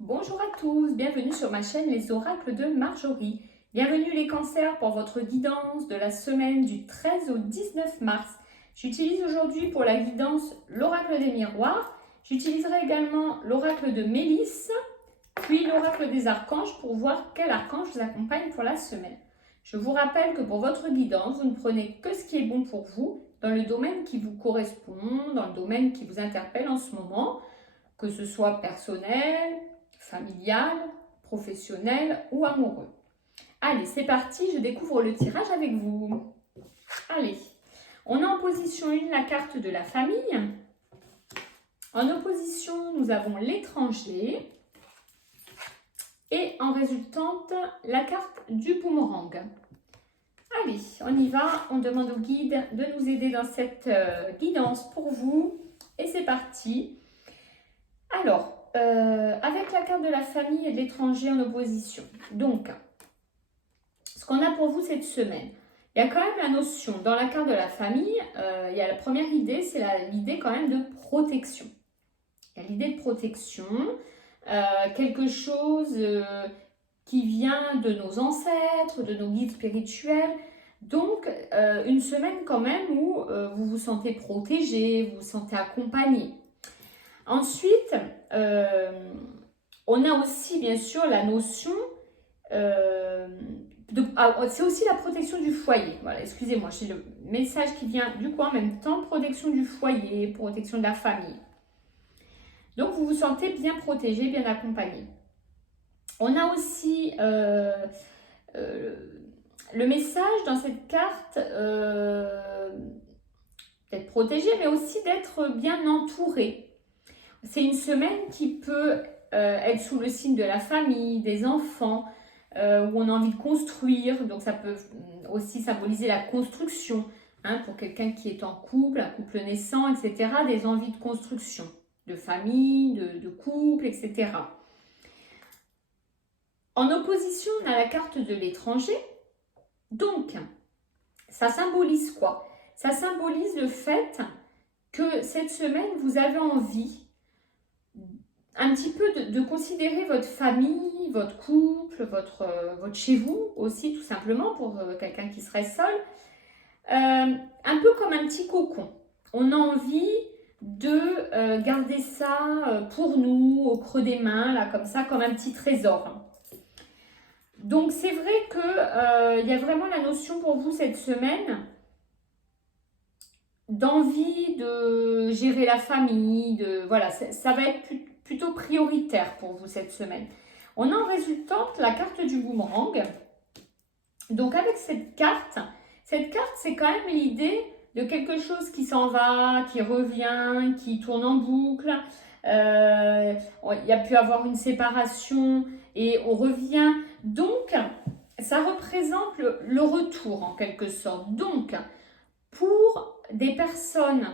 Bonjour à tous, bienvenue sur ma chaîne Les Oracles de Marjorie. Bienvenue les cancers pour votre guidance de la semaine du 13 au 19 mars. J'utilise aujourd'hui pour la guidance l'oracle des miroirs. J'utiliserai également l'oracle de Mélisse, puis l'oracle des archanges pour voir quel archange vous accompagne pour la semaine. Je vous rappelle que pour votre guidance, vous ne prenez que ce qui est bon pour vous, dans le domaine qui vous correspond, dans le domaine qui vous interpelle en ce moment, que ce soit personnel, familial, professionnel ou amoureux. Allez, c'est parti, je découvre le tirage avec vous. Allez, on a en position 1 la carte de la famille. En opposition, nous avons l'étranger. Et en résultante, la carte du boomerang. Allez, on y va. On demande au guide de nous aider dans cette guidance pour vous. Et c'est parti. Alors, avec la carte de la famille et de l'étranger en opposition. Donc, ce qu'on a pour vous cette semaine, il y a quand même la notion, dans la carte de la famille, il y a la première idée, c'est l'idée quand même de protection. Il y a l'idée de protection, quelque chose qui vient de nos ancêtres, de nos guides spirituels. Donc, une semaine quand même où vous vous sentez protégé, vous vous sentez accompagné. Ensuite, on a aussi bien sûr la notion, c'est aussi la protection du foyer. Voilà, excusez-moi, j'ai le message qui vient du coup en même temps, protection du foyer, protection de la famille. Donc vous vous sentez bien protégé, bien accompagné. On a aussi le message dans cette carte d'être protégé, mais aussi d'être bien entouré. C'est une semaine qui peut être sous le signe de la famille, des enfants, où on a envie de construire. Donc ça peut aussi symboliser la construction, hein, pour quelqu'un qui est en couple, un couple naissant, etc. Des envies de construction, de famille, de couple, etc. En opposition, on a la carte de l'étranger. Donc, ça symbolise quoi? Ça symbolise le fait que cette semaine, vous avez envie un petit peu de considérer votre famille, votre couple, votre chez vous aussi, tout simplement, pour quelqu'un qui serait seul, un peu comme un petit cocon. On a envie de garder ça pour nous, au creux des mains, là, comme ça, comme un petit trésor. Donc, c'est vrai qu'il y a vraiment la notion pour vous cette semaine d'envie de gérer la famille, voilà, ça va être plutôt prioritaire pour vous cette semaine. On a en résultante la carte du boomerang. Donc avec cette carte c'est quand même l'idée de quelque chose qui s'en va, qui revient, qui tourne en boucle. Il y a pu avoir une séparation et on revient. Donc ça représente le retour en quelque sorte. Donc pour des personnes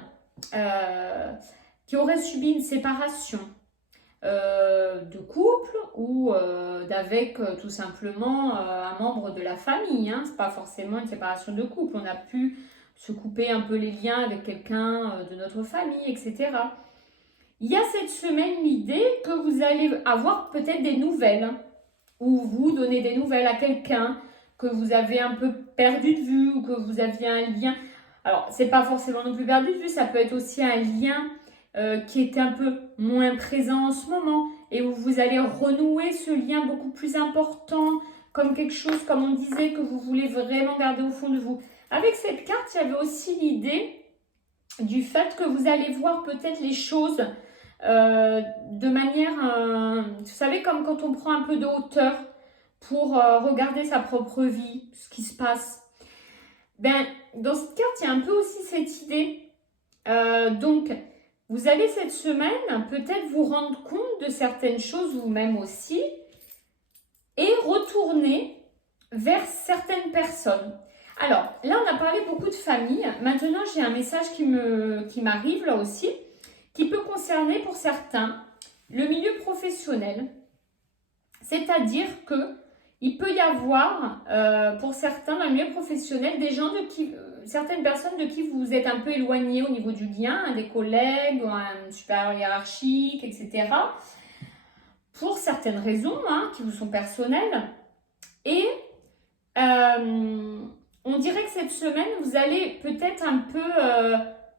qui auraient subi une séparation de couple ou d'avec tout simplement un membre de la famille, hein. C'est pas forcément une séparation de couple, on a pu se couper un peu les liens avec quelqu'un de notre famille, etc. Il y a cette semaine l'idée que vous allez avoir peut-être des nouvelles, hein, ou vous donner des nouvelles à quelqu'un que vous avez un peu perdu de vue ou que vous aviez un lien. Alors, c'est pas forcément non plus perdu de vue, ça peut être aussi un lien qui est un peu moins présent en ce moment et où vous allez renouer ce lien beaucoup plus important, comme quelque chose, comme on disait, que vous voulez vraiment garder au fond de vous. Avec cette carte, il y avait aussi l'idée du fait que vous allez voir peut-être les choses de manière, vous savez, comme quand on prend un peu de hauteur pour regarder sa propre vie, ce qui se passe. Ben, dans cette carte, il y a un peu aussi cette idée. Donc, vous allez cette semaine peut-être vous rendre compte de certaines choses vous-même aussi et retourner vers certaines personnes. Alors, là, on a parlé beaucoup de famille. Maintenant, j'ai un message qui m'arrive là aussi, qui peut concerner pour certains le milieu professionnel. C'est-à-dire que il peut y avoir pour certains dans le milieu professionnel des gens certaines personnes de qui vous êtes un peu éloigné au niveau du lien, hein, des collègues, un supérieur hiérarchique, etc. pour certaines raisons qui vous sont personnelles. Et on dirait que cette semaine, vous allez peut-être un peu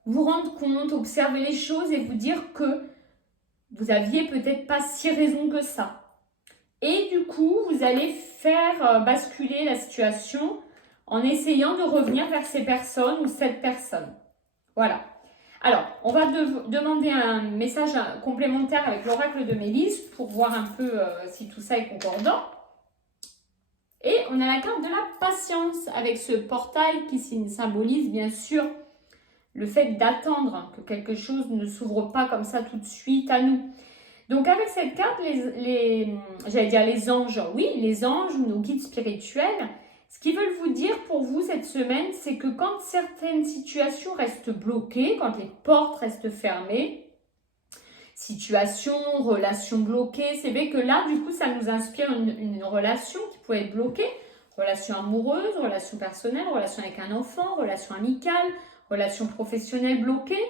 vous rendre compte, observer les choses et vous dire que vous aviez peut-être pas si raison que ça. Et du coup, vous allez faire basculer la situation en essayant de revenir vers ces personnes ou cette personne. Voilà. Alors, on va demander un message complémentaire avec l'oracle de Mélisse pour voir un peu si tout ça est concordant. Et on a la carte de la patience avec ce portail qui symbolise bien sûr le fait d'attendre que quelque chose ne s'ouvre pas comme ça tout de suite à nous. Donc avec cette carte, j'allais dire les anges, oui, les anges ou nos guides spirituels, ce qu'ils veulent vous dire pour vous cette semaine, c'est que quand certaines situations restent bloquées, quand les portes restent fermées, situation, relation bloquée, c'est vrai que là, du coup, ça nous inspire une relation qui peut être bloquée, relation amoureuse, relation personnelle, relation avec un enfant, relation amicale, relation professionnelle bloquée.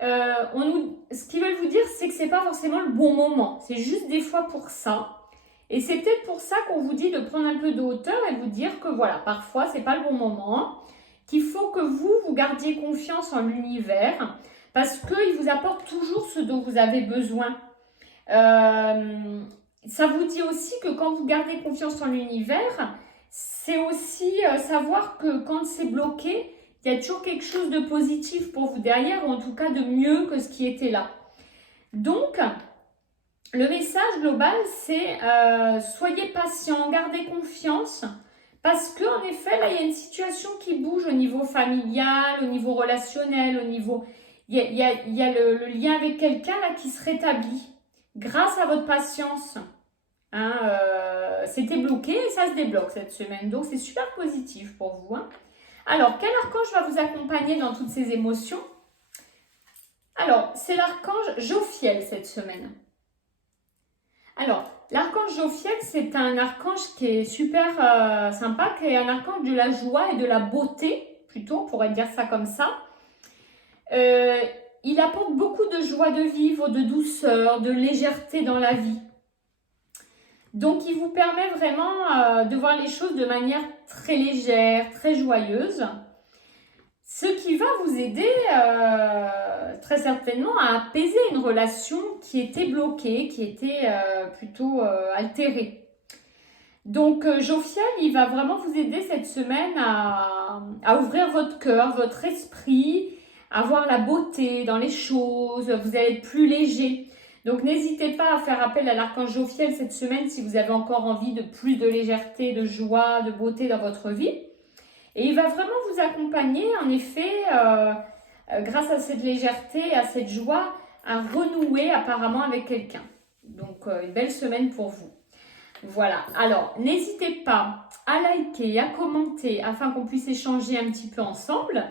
Ce qu'ils veulent vous dire, c'est que c'est pas forcément le bon moment. C'est juste des fois pour ça. Et c'est peut-être pour ça qu'on vous dit de prendre un peu de hauteur et vous dire que voilà, parfois c'est pas le bon moment, qu'il faut que vous gardiez confiance en l'univers parce qu'il vous apporte toujours ce dont vous avez besoin. Ça vous dit aussi que quand vous gardez confiance en l'univers, c'est aussi savoir que quand c'est bloqué, il y a toujours quelque chose de positif pour vous derrière, ou en tout cas de mieux que ce qui était là. Donc, le message global, c'est soyez patient, gardez confiance, parce qu'en effet, là, il y a une situation qui bouge au niveau familial, au niveau relationnel, au niveau... Il y a le lien avec quelqu'un là qui se rétablit grâce à votre patience. C'était bloqué et ça se débloque cette semaine, donc c'est super positif pour vous. Alors, quel archange va vous accompagner dans toutes ces émotions? Alors, c'est l'archange Jophiel cette semaine. Alors, l'archange Jophiel, c'est un archange qui est super sympa, qui est un archange de la joie et de la beauté, plutôt, on pourrait dire ça comme ça. Il apporte beaucoup de joie de vivre, de douceur, de légèreté dans la vie. Donc, il vous permet vraiment de voir les choses de manière très légère, très joyeuse. Ce qui va vous aider très certainement à apaiser une relation qui était bloquée, qui était plutôt altérée. Donc, Jophiel, il va vraiment vous aider cette semaine à ouvrir votre cœur, votre esprit, à voir la beauté dans les choses, vous allez être plus léger. Donc, n'hésitez pas à faire appel à l'archange Jophiel cette semaine si vous avez encore envie de plus de légèreté, de joie, de beauté dans votre vie. Et il va vraiment vous accompagner, en effet, grâce à cette légèreté, à cette joie, à renouer apparemment avec quelqu'un. Donc, une belle semaine pour vous. Voilà. Alors, n'hésitez pas à liker, à commenter, afin qu'on puisse échanger un petit peu ensemble.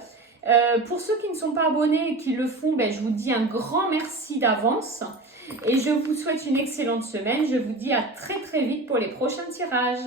Pour ceux qui ne sont pas abonnés et qui le font, je vous dis un grand merci d'avance. Et je vous souhaite une excellente semaine. Je vous dis à très très vite pour les prochains tirages.